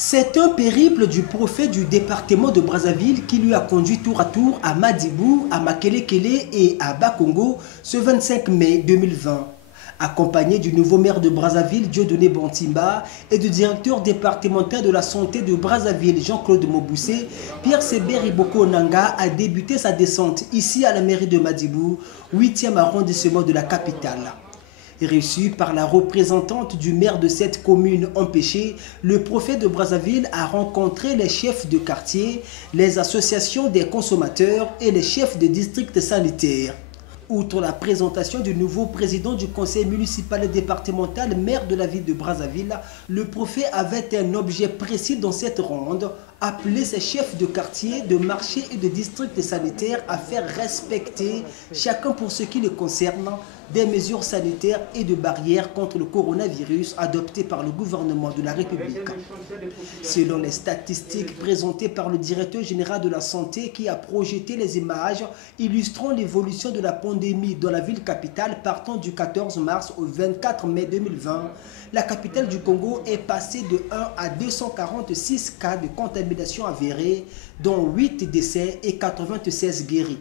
C'est un périple du prophète du département de Brazzaville qui lui a conduit tour à tour à Madibou, à Makelekele et à Bakongo ce 25 mai 2020. Accompagné du nouveau maire de Brazzaville, Dieudonné Bantimba, et du directeur départemental de la santé de Brazzaville, Jean-Claude Moboussé, Pierre Séber Iboko Nanga a débuté sa descente ici à la mairie de Madibou, 8e arrondissement de la capitale. Reçu par la représentante du maire de cette commune empêchée, le prophète de Brazzaville a rencontré les chefs de quartier, les associations des consommateurs et les chefs de district sanitaire. Outre la présentation du nouveau président du conseil municipal et départemental, maire de la ville de Brazzaville, le prophète avait un objet précis dans cette ronde, appeler ses chefs de quartier, de marché et de district sanitaire à faire respecter, chacun pour ce qui le concerne, des mesures sanitaires et de barrières contre le coronavirus adoptées par le gouvernement de la République. Selon les statistiques présentées par le directeur général de la santé qui a projeté les images illustrant l'évolution de la pandémie dans la ville capitale partant du 14 mars au 24 mai 2020, la capitale du Congo est passée de 1 à 246 cas de contamination avérés, dont 8 décès et 96 guéris.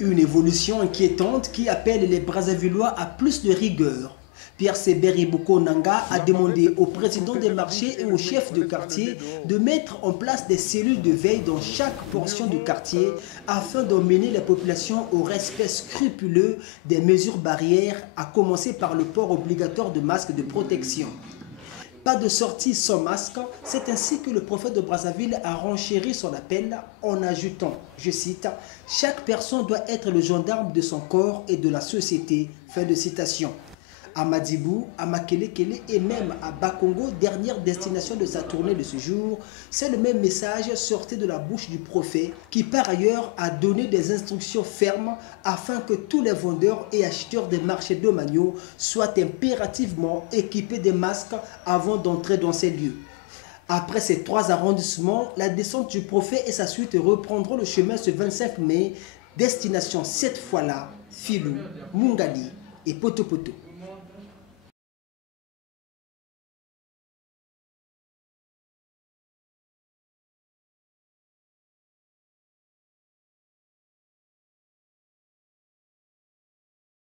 Une évolution inquiétante qui appelle les Brazzavillois à plus de rigueur. Pierre Séber Iboko Nanga a demandé au président des marchés et aux chefs de quartier de mettre en place des cellules de veille dans chaque portion du quartier afin d'emmener la population au respect scrupuleux des mesures barrières, à commencer par le port obligatoire de masques de protection. Pas de sortie sans masque, c'est ainsi que le prophète de Brazzaville a renchéri son appel en ajoutant, je cite, « Chaque personne doit être le gendarme de son corps et de la société ». Fin de citation. À Madibou, à Makelekele et même à Bakongo, dernière destination de sa tournée de ce jour, c'est le même message sorti de la bouche du prophète qui par ailleurs a donné des instructions fermes afin que tous les vendeurs et acheteurs des marchés domaniaux soient impérativement équipés de masques avant d'entrer dans ces lieux. Après ces 3 arrondissements, la descente du prophète et sa suite reprendront le chemin ce 25 mai, destination cette fois-là, Filou, Mungali et Potopoto.